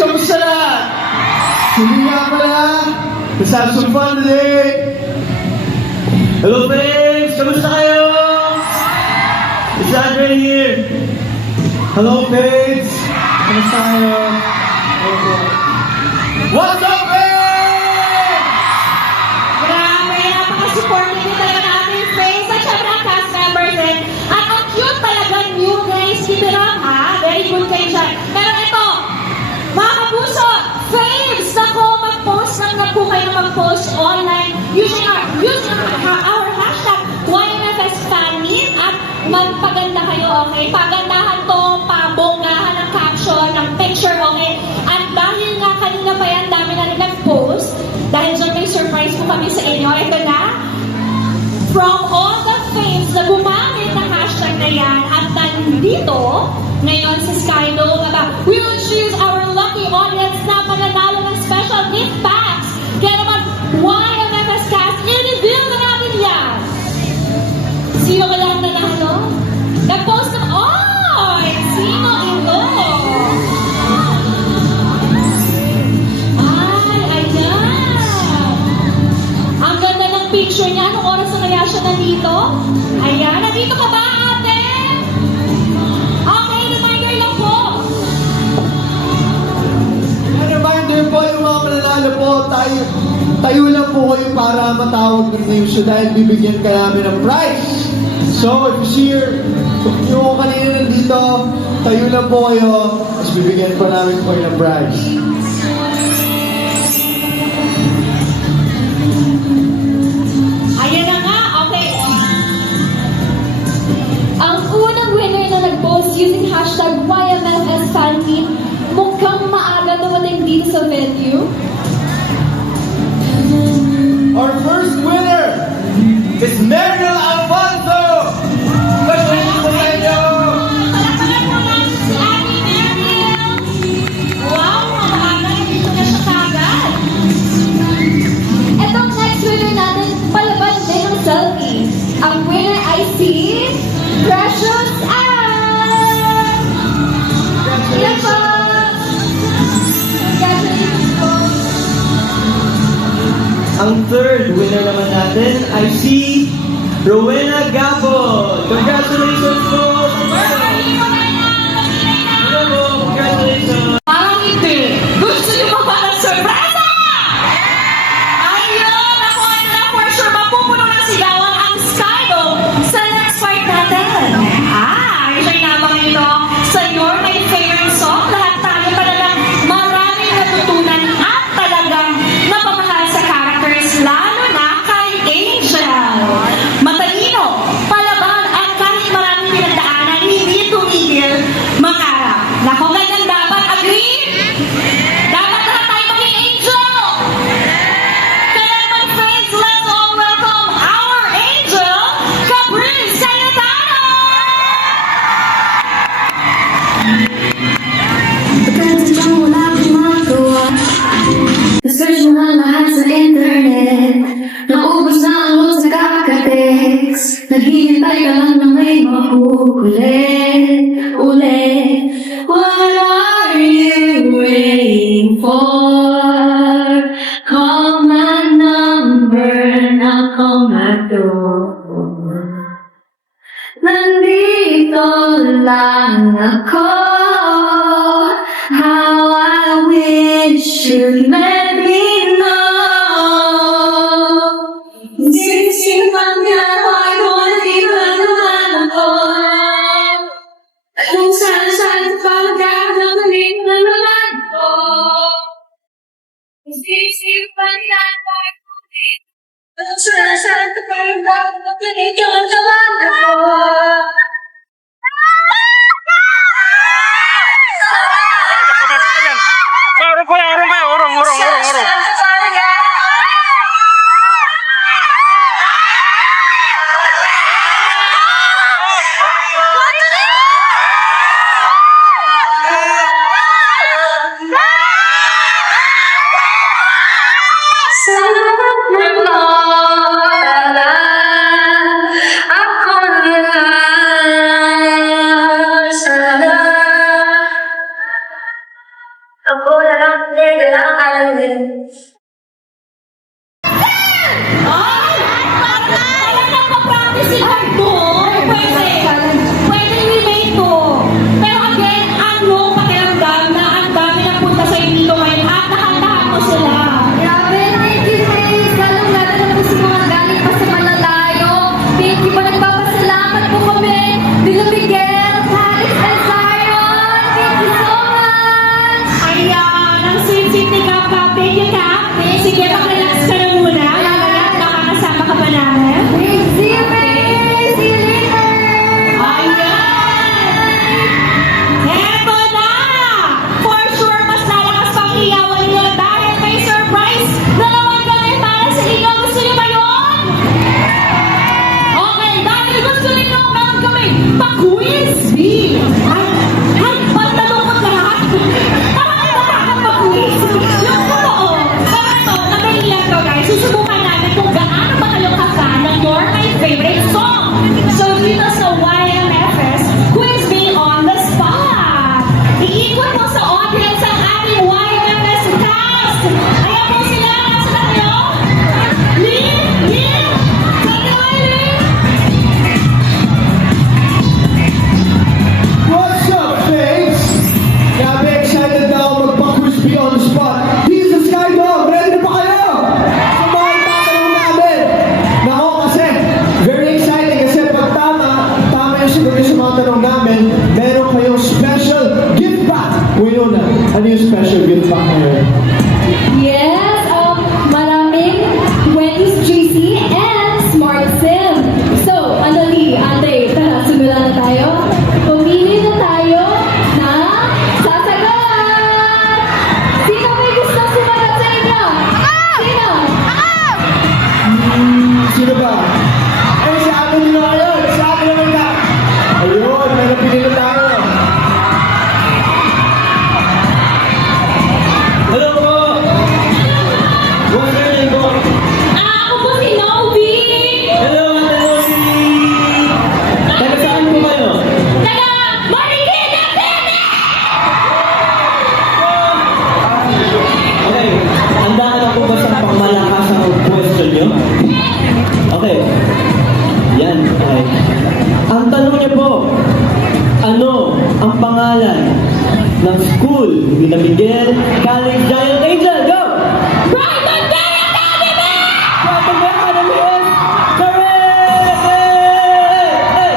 Kamusta na? Hindi nga pala. Let's have some fun today. Hello, friends! Kamusta kayo? It's Andre here. Hello, friends! Kamusta kayo? What's up, friends? Grabe, napaka-supportive din talaga ng ating friends at syempre ang cast members din. At ang cute talaga new guys, keep it up ha. Very good kayo dyan. Pero ito, mga kapuso, faves, nako, mag-post lang na po kayo mag-post online using our hashtag YMFSFanmeet at magpaganda kayo, okay? Pagandahan to, pabonggahan ng caption, ng picture, okay? At dahil nga kanina pa yan, dami na rin nag-post, dahil dyan may surprise po kami sa inyo. Ito na, from all the faves na gumamit ng hashtag na yan at nandito ngayon sa Skydome, we will choose our lucky audience na mananalo ng special gift packs. Kaya naman, YMFS Cast, i-reveal na natin yan. Sino kaya ang nanalo? Nag-post ng, sino ito? Ay, ayan. Ang ganda ng picture niya. Anong oras na kaya siya nandito? Ayan, nandito ka ba, ate? Okay, reminder lang po. Reminder po yung mga mananalo po, tayo lang po kayo para matawag ng news so dahil bibigyan ka namin ng prize. So, if you see yung kanina nandito, tayo lang po kayo, tapos bibigyan pa namin po kayo ng prize. Ayan na nga, okay. Ang unang winner na nag-post using hashtag YMFSFanmeet, mukhang maaga dumating dito sa venue. Our first winner is Mariel Alfonso! Congratulations po sa inyo! Palakpakan po natin si Ate Mariel. Wow, maaga dito na siya kagad. Etong next winner natin, palaban din ng selfie. Ang winner ay si Precious Ann! Ilan po? Congratulations po. Ang third winner naman natin ay si Rowena Gabon. Congratulations po! Hello po, congratulations! Parang hindi. Gusto niyo pa ba ng sorpresa? Ayun! Ako ay for sure mapupuno ng sigawan ang Skydome sa next part natin. Siya inabangan nito sa Your My Favorite Song. Lahat tayo talagang maraming natutunan at talagang napamahal sa characters, lalo na kay Angel. Matalino, palaban at kahit maraming pinagdaanan, hindi tumigil mangarap. Nako, ganyan dapat. Agree? Dapat lahat tayo maging angel! Kaya naman, friends, let's all welcome our angel, Caprice Cayetano! Pagkatapos mo wala akong magawa. Na-search mo na lahat sa internet. Naubos na ang load sa kakatext. Naghihintay ka lang na may mahuhuli. What are you waiting for? Call my number, knock on my door. Nandito lang ako. How I wish you'd let me know. Sinisimpan niya ay dito na naman ako. At kung saan pagkakagaling na naman ko. Sinisimpan niya ay dito. At kung saan pagkakagaling na naman ako. Urong. kayo sagutin sa mga tanong namin, meron kayong special gift pack. Winona, ano yung special gift pack ngayon? Yes, maraming Wendy's GC and Smart SIM. So, andali, ate, tara, simulan na tayo. Pumili na tayo na sasagot! Sino may gusto sumagot sa inyo? Sino? Sino ba? Eh, si Ate nila ngayon! Si Ate naman na! Ayun, may napili na tayo. Hello po! What's your name po? Ako po si Novi! Hello, Ate Rosie! Taga saan po kayo? Taga Marikina City! Okay, handaan na po ba sa pangmalakas ang question nyo? Okay. Yan, okay. Ang tanong niyo po, ano ang pangalan ng school ni Miguel College Giant Angel? Go! Brighton Day Academy! Brighton Bay Academy is correct! Hey!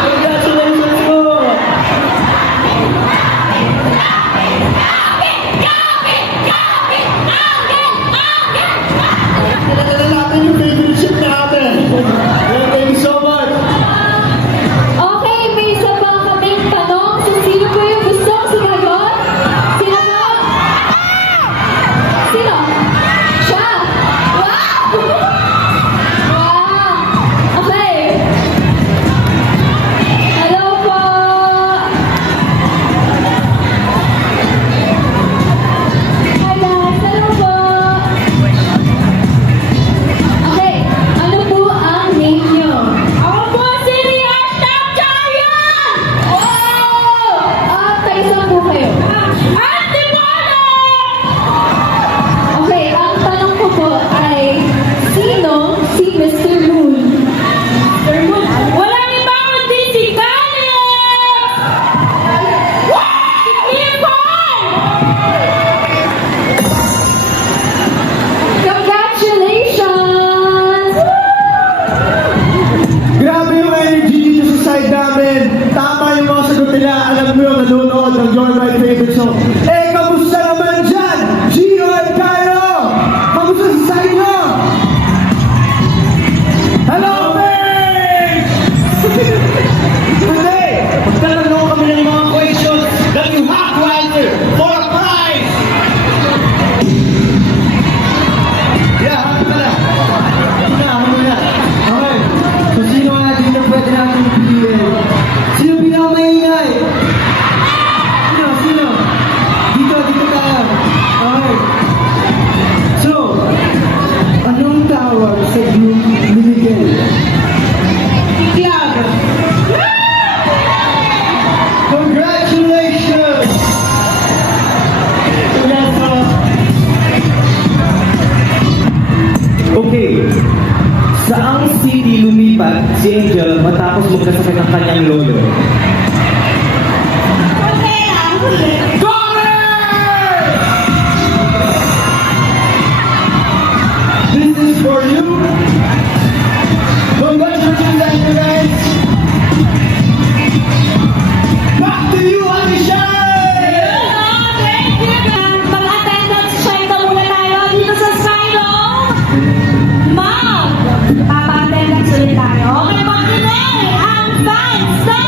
Congratulations po! Kilala natin yung favorite ship natin. Well, thank you so much. Okay, may isa pa kaming tanong. So, sino po yung gusto sumagot? Sino po? Sino? Siya! Wow! Wow! Okay. Hello po! Hi guys! Hello po! Okay, ano po ang name nyo? Ako po si Rian Tapchayan! Oh! Taga-saan po kayo? Antipolo! Okay, ang tanong ko po ay, sino si Mr. Moon? Mr. Moon? Wala iba kundi si Daniel! Si Clifford! Congratulations! Grabe yung energy dito sa side namin. Tama yung mga sagot nila. Alam mo yung nanonood ng Join My Favorite Song. Eh, kamusta naman dyan? Gio and Cairo! Kamusta sa side nyo? Hello, Bing! Today, magtatanong kami ng mga questions that you have to answer for a prize! Yeah, hanggang ka na. Hanggang na. Okay. So, sino nga dito pwede natin piliin? Sino pinakamaingay? Sino? Dito tayo. Okay. So, anong tawag sa group ni Miguel? Tiag! Congratulations! Congrats, bro. Okay. Saang city lumipat si Angel matapos magkasakit ng kanyang lolo? Okay lang. This is for you. Congratulations, you guys. Back to you, Alicia. Mag-attendance check na muna tayo dito sa Sino. Papa-attendance ulit tayo. Okay, mag-delay ang fans na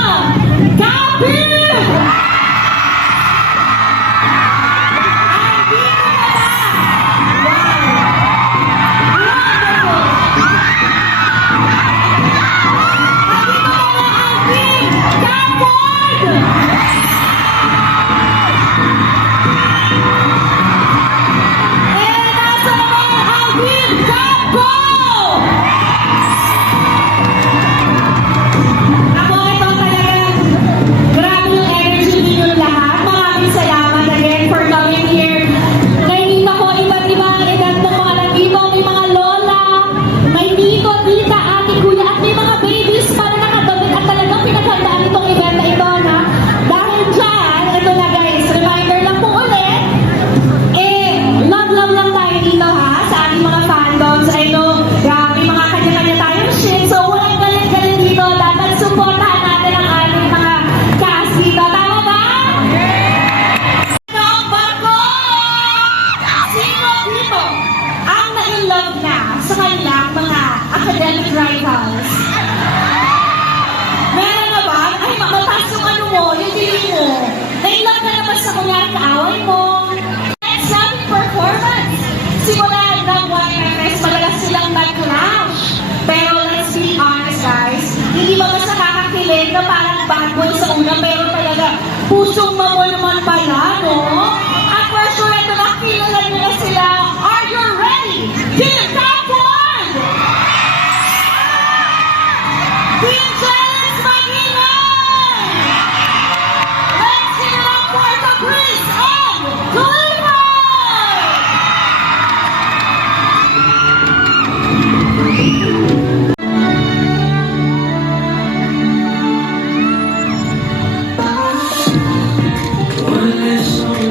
Relasyon